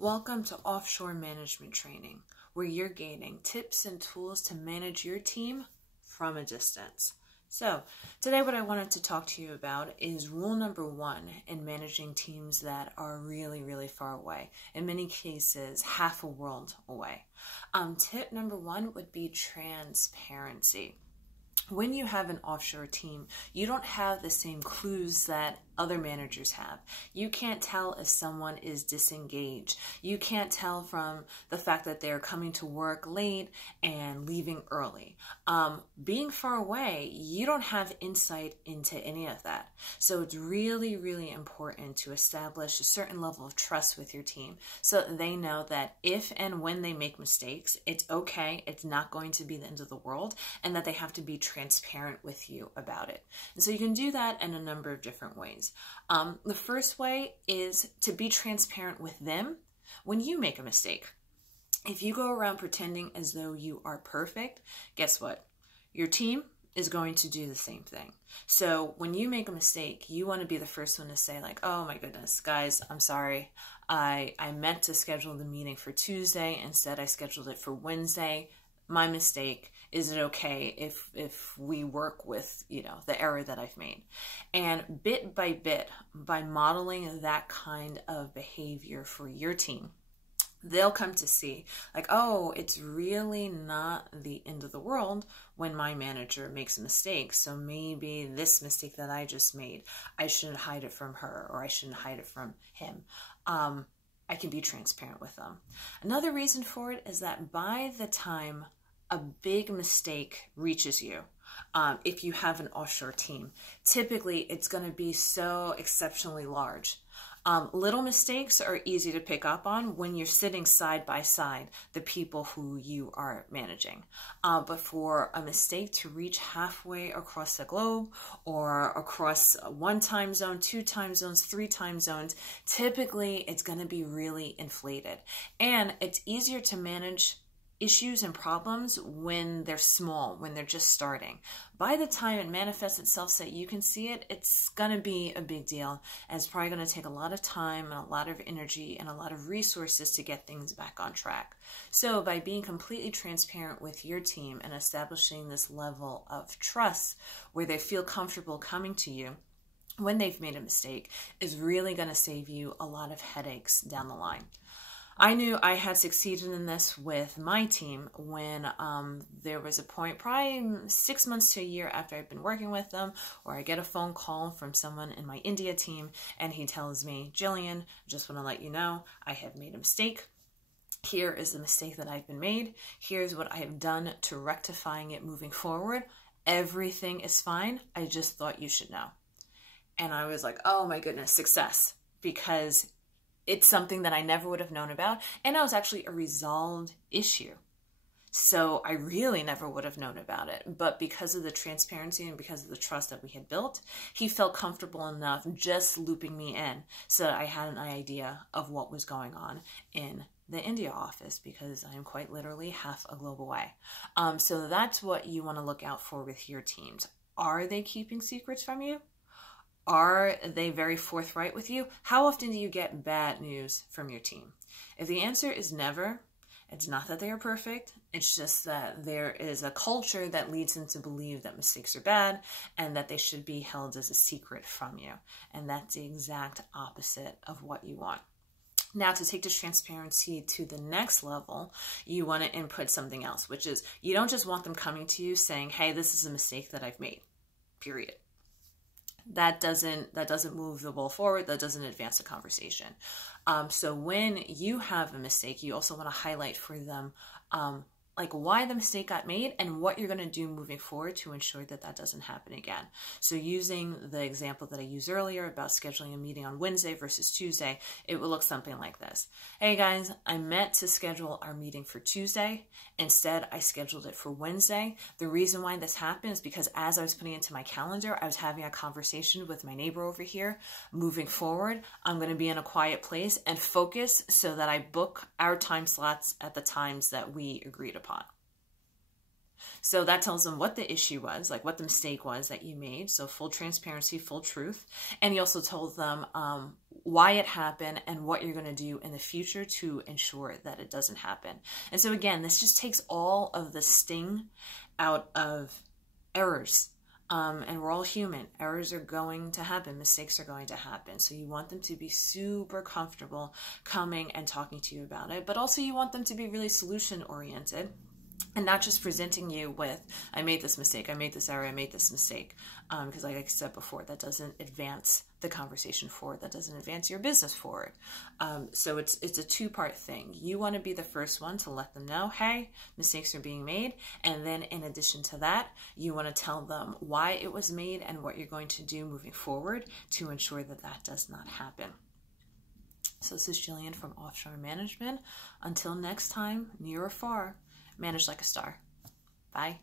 Welcome to Offshore Management Training, where you're gaining tips and tools to manage your team from a distance. So today what I wanted to talk to you about is rule number 1 in managing teams that are really far away, in many cases half a world away. Tip number 1 would be transparency. When you have an offshore team, you don't have the same clues that other managers have. You can't tell if someone is disengaged. You can't tell from the fact that they're coming to work late and leaving early. Being far away, you don't have insight into any of that. So it's really important to establish a certain level of trust with your team so that they know that if and when they make mistakes, it's okay, it's not going to be the end of the world, and that they have to be transparent with you about it. And so you can do that in a number of different ways. The first way is to be transparent with them when you make a mistake. If you go around pretending as though you are perfect, guess what? Your team is going to do the same thing. So when you make a mistake, you want to be the first one to say like, oh my goodness, guys, I'm sorry. I meant to schedule the meeting for Tuesday. Instead, I scheduled it for Wednesday. My mistake. Is it okay if we work with, the error that I've made? And bit by bit, by modeling that kind of behavior for your team, they'll come to see like, oh, it's really not the end of the world when my manager makes a mistake. So maybe this mistake that I just made, I shouldn't hide it from her, or I shouldn't hide it from him. I can be transparent with them. Another reason for it is that by the time a big mistake reaches you, if you have an offshore team, typically it's going to be so exceptionally large. Little mistakes are easy to pick up on when you're sitting side by side the people who you are managing. But for a mistake to reach halfway across the globe, or across 1 time zone, 2 time zones, 3 time zones, typically it's going to be really inflated. And it's easier to manage issues and problems when they're small, when they're just starting. By the time it manifests itself so that you can see it, it's going to be a big deal. And it's probably going to take a lot of time and a lot of energy and a lot of resources to get things back on track. So by being completely transparent with your team and establishing this level of trust where they feel comfortable coming to you when they've made a mistake is really going to save you a lot of headaches down the line. I knew I had succeeded in this with my team when there was a point, probably 6 months to a year after I've been working with them, where I get a phone call from someone in my India team, and he tells me, Jillian, just want to let you know, I have made a mistake. Here is the mistake that I've been made. Here's what I have done to rectifying it moving forward. Everything is fine. I just thought you should know. And I was like, oh my goodness, success, because it's something that I never would have known about, and it was actually a resolved issue. So I really never would have known about it. But because of the transparency and because of the trust that we had built, he felt comfortable enough just looping me in so that I had an idea of what was going on in the India office, because I am quite literally half a globe away. So that's what you want to look out for with your teams. Are they keeping secrets from you? Are they very forthright with you? How often do you get bad news from your team? If the answer is never, it's not that they are perfect. It's just that there is a culture that leads them to believe that mistakes are bad and that they should be held as a secret from you. And that's the exact opposite of what you want. Now, to take this transparency to the next level, you want to input something else, which is you don't just want them coming to you saying, hey, this is a mistake that I've made, period. That doesn't move the ball forward. That doesn't advance the conversation. So when you have a mistake, you also want to highlight for them like why the mistake got made and what you're going to do moving forward to ensure that that doesn't happen again. So using the example that I used earlier about scheduling a meeting on Wednesday versus Tuesday, it will look something like this. Hey guys, I meant to schedule our meeting for Tuesday. Instead, I scheduled it for Wednesday. The reason why this happened is because as I was putting it into my calendar, I was having a conversation with my neighbor over here. Moving forward, I'm going to be in a quiet place and focus so that I book our time slots at the times that we agreed upon. So that tells them what the issue was, like what the mistake was that you made. So full transparency, full truth. And you also told them why it happened and what you're going to do in the future to ensure that it doesn't happen. And so again, this just takes all of the sting out of errors. And we're all human. Errors are going to happen. Mistakes are going to happen. So you want them to be super comfortable coming and talking to you about it. But also you want them to be really solution oriented. And not just presenting you with, I made this mistake, I made this error, I made this mistake. Because like I said before, that doesn't advance the conversation forward. That doesn't advance your business forward. So it's a two-part thing. You want to be the first one to let them know, hey, mistakes are being made. And then in addition to that, you want to tell them why it was made and what you're going to do moving forward to ensure that that does not happen. So this is Jillian from Offshore Management. Until next time, near or far, manage like a star. Bye.